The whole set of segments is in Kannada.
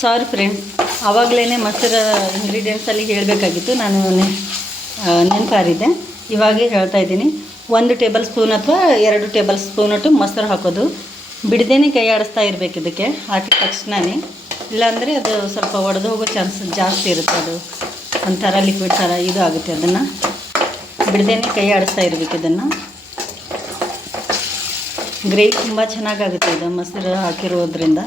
ಸಾರಿ ಫ್ರೆಂಡ್ಸ್, ಆವಾಗಲೇ ಮೊಸರು ಇಂಗ್ರೀಡಿಯೆಂಟ್ಸಲ್ಲಿ ಹೇಳಬೇಕಾಗಿತ್ತು. ನಾನು ನೆನಪಾರಿದೆ, ಇವಾಗೇ ಹೇಳ್ತಾ ಇದ್ದೀನಿ. 1 ಟೇಬಲ್ ಸ್ಪೂನ್ ಅಥವಾ 2 ಟೇಬಲ್ ಸ್ಪೂನಟ್ಟು ಮೊಸರು ಹಾಕೋದು. ಬಿಡದೇನೆ ಕೈ ಆಡಿಸ್ತಾ ಇರಬೇಕು ಇದಕ್ಕೆ ಹಾಕಿದ ತಕ್ಷಣವೇ, ಇಲ್ಲಾಂದರೆ ಅದು ಸ್ವಲ್ಪ ಒಡೆದು ಹೋಗೋ ಚಾನ್ಸಸ್ ಜಾಸ್ತಿ ಇರುತ್ತೆ. ಅದು ಒಂಥರ ಲಿಕ್ವಿಡ್ ಥರ ಇದು ಆಗುತ್ತೆ. ಅದನ್ನು ಬಿಡದೇನೆ ಕೈ ಆಡಿಸ್ತಾ ಇರಬೇಕು. ಇದನ್ನು ಗ್ರೇವಿ ತುಂಬ ಚೆನ್ನಾಗಾಗುತ್ತೆ ಇದು ಮೊಸರು ಹಾಕಿರೋದ್ರಿಂದ.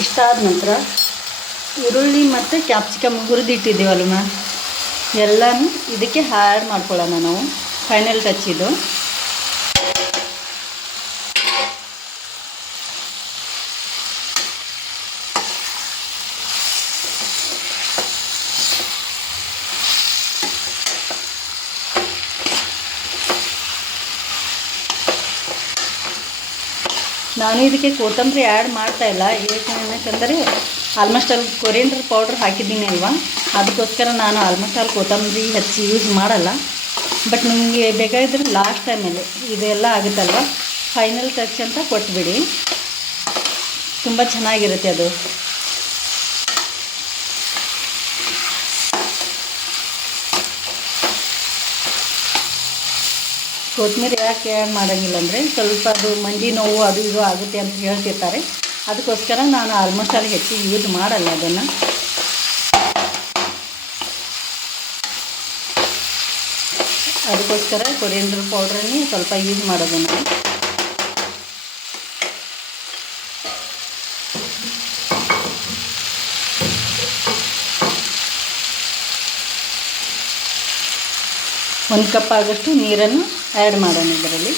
ಇಷ್ಟಾದ ನಂತರ ಈರುಳ್ಳಿ ಮತ್ತು ಕ್ಯಾಪ್ಸಿಕಮ್ ಹುರಿದಿಟ್ಟಿದ್ದೀವಲ್ವ, ಎಲ್ಲನೂ ಇದಕ್ಕೆ ಆ್ಯಡ್ ಮಾಡ್ಕೊಳ್ಳೋಣ ನಾವು. ಫೈನಲ್ ಟಚ್ ಇದು. ನಾನು ಇದಕ್ಕೆ ಕೊತ್ತಂಬರಿ ಆ್ಯಡ್ ಮಾಡ್ತಾಯಿಲ್ಲ, ಏನಕ್ಕಂದರೆ ಆಲ್ಮೋಸ್ಟ್ ಅಲ್ಲಿ ಕೊರಿಯಂಡರ್ ಪೌಡ್ರ್ ಹಾಕಿದ್ದೀನಿ ಅಲ್ವಾ, ಅದಕ್ಕೋಸ್ಕರ ನಾನು ಆಲ್ಮೋಸ್ಟ್ ಅಲ್ಲಿ ಕೊತ್ತಂಬರಿ ಹೆಚ್ಚು ಯೂಸ್ ಮಾಡಲ್ಲ. ಬಟ್ ನಿಮಗೆ ಬೇಕಾಗಿದ್ದರೆ ಲಾಸ್ಟ್ ಟೈಮಲ್ಲಿ ಇದೆಲ್ಲ ಆಗುತ್ತಲ್ವ, ಫೈನಲ್ ಟಚ್ ಅಂತ ಕೊಟ್ಬಿಡಿ, ತುಂಬ ಚೆನ್ನಾಗಿರುತ್ತೆ ಅದು. ಕೊತ್ತಂಬರಿ ಯಾಕೆ ಆ್ಯಡ್ ಮಾಡೋಂಗಿಲ್ಲ ಅಂದರೆ, ಸ್ವಲ್ಪ ಅದು ಮಂಡಿ ನೋವು ಅದು ಇದು ಆಗುತ್ತೆ ಅಂತ ಹೇಳ್ತಿರ್ತಾರೆ. ಅದಕ್ಕೋಸ್ಕರ ನಾನು ಆಲ್ಮೋಸ್ಟ್ ಅಲ್ಲಿ ಹೆಚ್ಚಿಗೆ ಯೂಸ್ ಮಾಡಲ್ಲ ಅದನ್ನು. ಅದಕ್ಕೋಸ್ಕರ ಕೊರಿಯಂಡರ್ ಪೌಡ್ರನ್ನೇ ಸ್ವಲ್ಪ ಯೂಸ್ ಮಾಡೋದು ನಾನು. ಒಂದು ಕಪ್ ಆಗೋಷ್ಟು ನೀರನ್ನು ಆ್ಯಡ್ ಮಾಡೋಣ ಇದರಲ್ಲಿ.